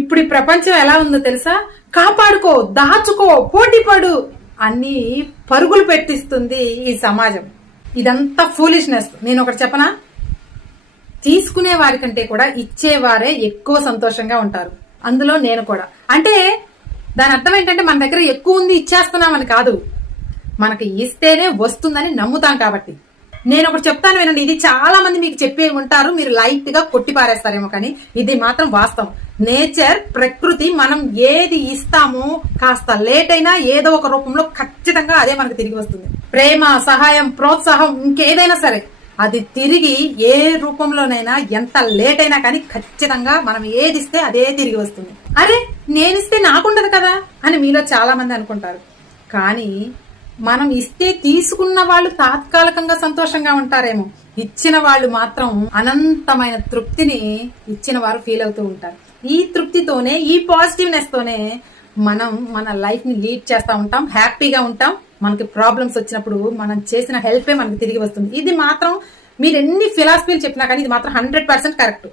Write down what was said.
ఇప్పుడు ఈ ప్రపంచం ఎలా ఉందో తెలుసా? కాపాడుకో, దాచుకో, పోటీపడు అన్ని పరుగులు పెట్టిస్తుంది ఈ సమాజం. ఇదంతా ఫూలిష్నెస్. నేను ఒకటి చెప్పనా, తీసుకునే వారి కంటే కూడా ఇచ్చేవారే ఎక్కువ సంతోషంగా ఉంటారు. అందులో నేను కూడా. అంటే దాని అర్థం ఏంటంటే మన దగ్గర ఎక్కువ ఉంది ఇచ్చేస్తున్నామని కాదు, మనకి ఇస్తేనే వస్తుందని నమ్ముతాం కాబట్టి. నేను ఒకటి చెప్తాను వినండి, ఇది చాలా మంది మీకు చెప్పే ఉంటారు, మీరు లైట్ గా కొట్టి పారేస్తారేమో, కానీ ఇది మాత్రం వాస్తవం. నేచర్, ప్రకృతి మనం ఏది ఇస్తామో కాస్త లేట్ అయినా ఏదో ఒక రూపంలో ఖచ్చితంగా అదే మనకు తిరిగి వస్తుంది. ప్రేమ, సహాయం, ప్రోత్సాహం, ఇంకేదైనా సరే అది తిరిగి ఏ రూపంలోనైనా ఎంత లేట్ అయినా కానీ ఖచ్చితంగా మనం ఏది ఇస్తే అదే తిరిగి వస్తుంది. అరే నేనిస్తే నాకుండదు కదా అని మీలో చాలా మంది అనుకుంటారు. కానీ మనం ఇస్తే తీసుకున్న వాళ్ళు తాత్కాలికంగా సంతోషంగా ఉంటారేమో, ఇచ్చిన వాళ్ళు మాత్రం అనంతమైన తృప్తిని ఇచ్చిన వారు ఫీల్ అవుతూ ఉంటారు. ఈ తృప్తితోనే, ఈ పాజిటివ్నెస్ తోనే మనం మన లైఫ్ ని లీడ్ చేస్తా ఉంటాం, హ్యాపీగా ఉంటాం. మనకి ప్రాబ్లమ్స్ వచ్చినప్పుడు మనం చేసిన హెల్పే మనకి తిరిగి వస్తుంది. ఇది మాత్రం మీరు ఎన్ని ఫిలాసఫీలు చెప్పినా కానీ ఇది మాత్రం 100% కరెక్ట్.